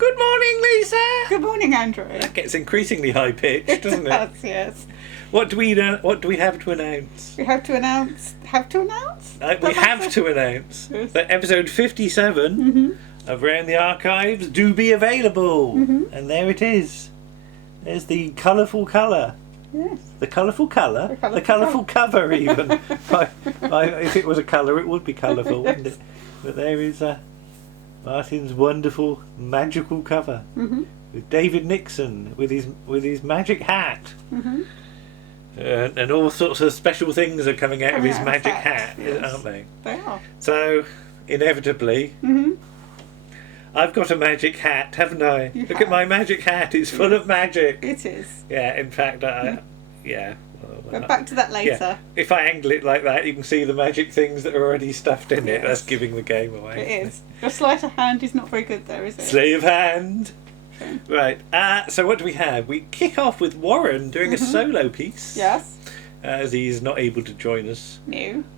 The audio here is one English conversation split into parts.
Good morning, Lisa. Good morning, Andrew. That gets increasingly high pitched, doesn't it? Does, yes. What do we have to announce? We have to announce. We have to announce Yes. that episode 57 of Round the Archives do be available, and there it is. There's the colourful colour. Yes. The colourful colour. The colourful cover, even. If it was a colour, it would be colourful, wouldn't it? But there is Martin's wonderful magical cover with David Nixon with his magic hat. And all sorts of special things are coming out of his magic hat, aren't they? They are. So, inevitably, I've got a magic hat, haven't I? Look at my magic hat, it's full of magic. It is. Yeah, in fact, But back to that later. Yeah. If I angle it like that, you can see the magic things that are already stuffed in it. Yes. That's giving the game away. It is. Your sleight of hand is not very good there, is it? Sleight of hand. Right, so what do we have? We kick off with Warren doing a solo piece. Yes. As he's not able to join us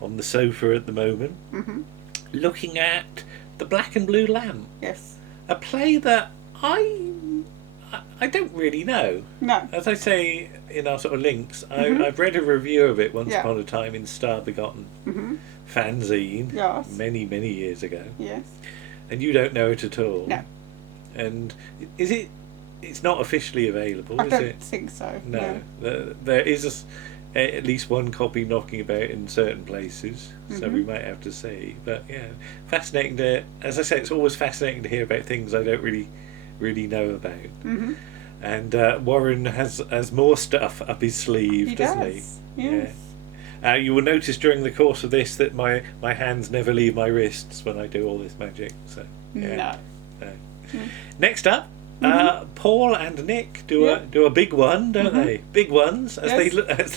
on the sofa at the moment. Looking at The Black and Blue Lamp. Yes. A play that I don't really know. No. As I say in our sort of links, I've read a review of it once upon a time in Star Begotten fanzine. Yes. Many, many years ago. Yes. And you don't know it at all. No. And is it? It's not officially available, I is don't it? think so. No. There is at least one copy knocking about in certain places, so we might have to see. But yeah, fascinating to. As I say, it's always fascinating to hear about things I don't really know about. And Warren has more stuff up his sleeve, doesn't he? Yes. Yeah. You will notice during the course of this that my hands never leave my wrists when I do all this magic. So yeah. No. Next up, Paul and Nick do a big one, don't they? Big ones as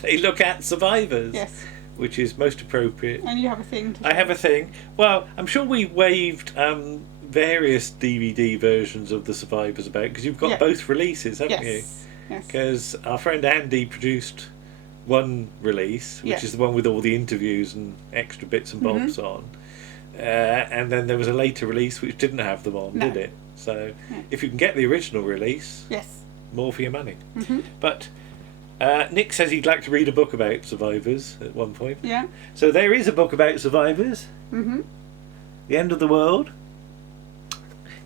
they look at Survivors. Yes. Which is most appropriate. And you have a thing. I have a thing. Well, I'm sure we waved various DVD versions of the Survivors about because you've got both releases, haven't you? Yes. Because our friend Andy produced one release, which is the one with all the interviews and extra bits and bobs on. And then there was a later release which didn't have them on, did it? So if you can get the original release, more for your money. But Nick says he'd like to read a book about Survivors at one point. Yeah. So there is a book about Survivors. The End of the World.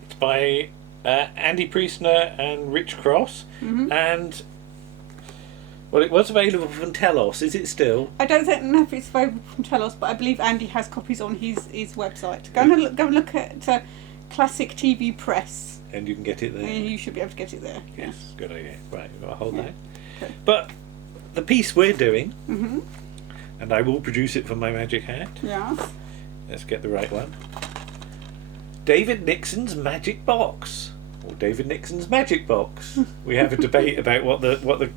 It's by Andy Priestner and Rich Cross. And well, it was available from Telos. Is it still? I don't know if it's available from Telos, but I believe Andy has copies on his website. Go and look at Classic TV Press. And you can get it there. And you should be able to get it there. Yes, good idea. Right, I'll hold that. Okay. But the piece we're doing, and I will produce it from my magic hat. Yeah. Let's get the right one. David Nixon's Magic Box, or David Nixon's Magic Box. We have a debate about what the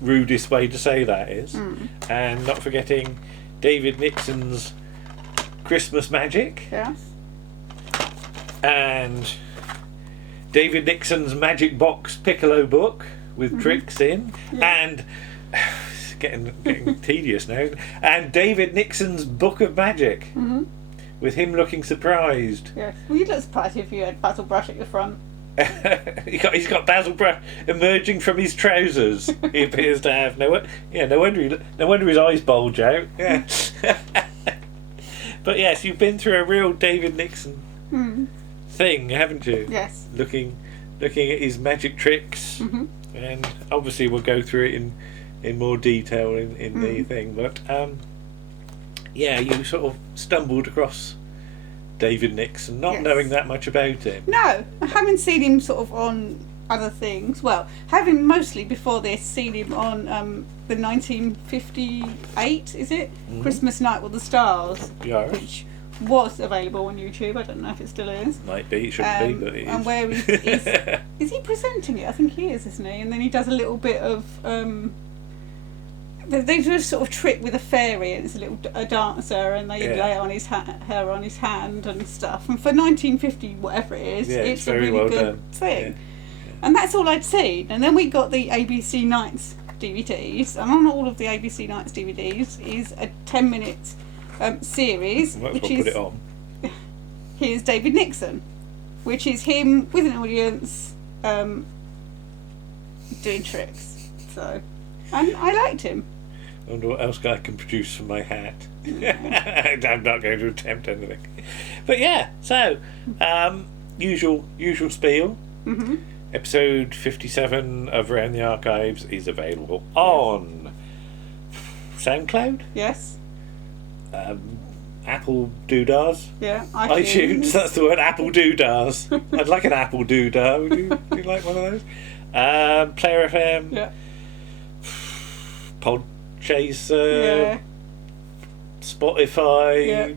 rudest way to say that is, and not forgetting David Nixon's Christmas Magic. Yes. And David Nixon's Magic Box Piccolo book with tricks in, and it's getting tedious now. And David Nixon's Book of Magic with him looking surprised. Yes, well, you'd look surprised if you had Basil Brush at your front. He's got Basil Brush emerging from his trousers. He appears to have no wonder his eyes bulge out. Yeah. But yes, you've been through a real David Nixon thing, haven't you? Yes. Looking at his magic tricks, and obviously we'll go through it in more detail in the thing. But you sort of stumbled across David Nixon, not knowing that much about him. No, I haven't seen him sort of on other things. Well, having mostly before this seen him on the 1958, is it? Christmas Night with the Stars, which was available on YouTube. I don't know if it still is. Might be, it shouldn't be, but it is. And where is he presenting it? I think he is, isn't he? And then he does a little bit of they do a sort of trick with a fairy, and it's a dancer, and they lay on his hair on his hand and stuff. And for 1950, whatever it is, it's a really good thing. Yeah. And that's all I'd seen. And then we got the ABC Nights DVDs, and on all of the ABC Nights DVDs is a 10-minute series, which is put it on. Here's David Nixon. which is him with an audience doing tricks. So, and I liked him. I wonder what else I can produce from my hat. I'm not going to attempt anything. But yeah, so usual spiel. Mm-hmm. Episode 57 of Around the Archives is available on Soundcloud. Yes. Apple Doodahs. Yeah. iTunes. That's the word. Apple Doodahs. I'd like an Apple Doodah. Would you like one of those? Player FM. Yeah. Podchaser. Yeah. Spotify. Yeah.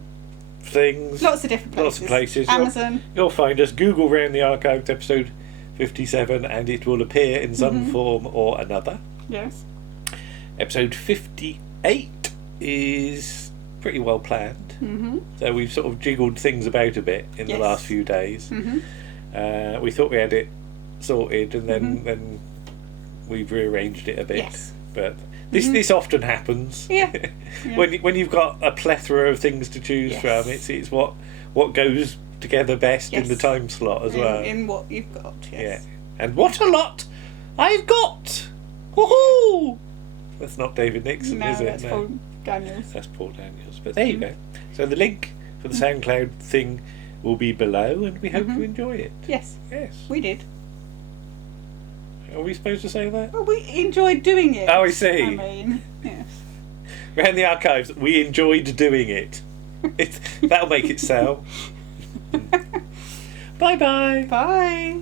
Things. Lots of different places. Lots of places. Amazon. You'll find us. Google Round the Archives episode 57 and it will appear in some form or another. Yes. Episode 58 is pretty well planned. Mm-hmm. So we've sort of jiggled things about a bit in the last few days. Mm-hmm. We thought we had it sorted and then we've rearranged it a bit. Yes. But this often happens. Yeah. When you've got a plethora of things to choose from, it's what goes together best in the time slot as well. In what you've got, yes. Yeah. And what a lot I've got! Woohoo! That's not David Nixon, is it? That's Paul Daniels. That's Paul Daniels. But there you go. So the link for the SoundCloud thing will be below and we hope you enjoy it. Yes. Yes. We did. Are we supposed to say that? Well, we enjoyed doing it. Oh, I see. I mean, yes. Around the Archives, we enjoyed doing it. That'll make it sell. Bye-bye. Bye.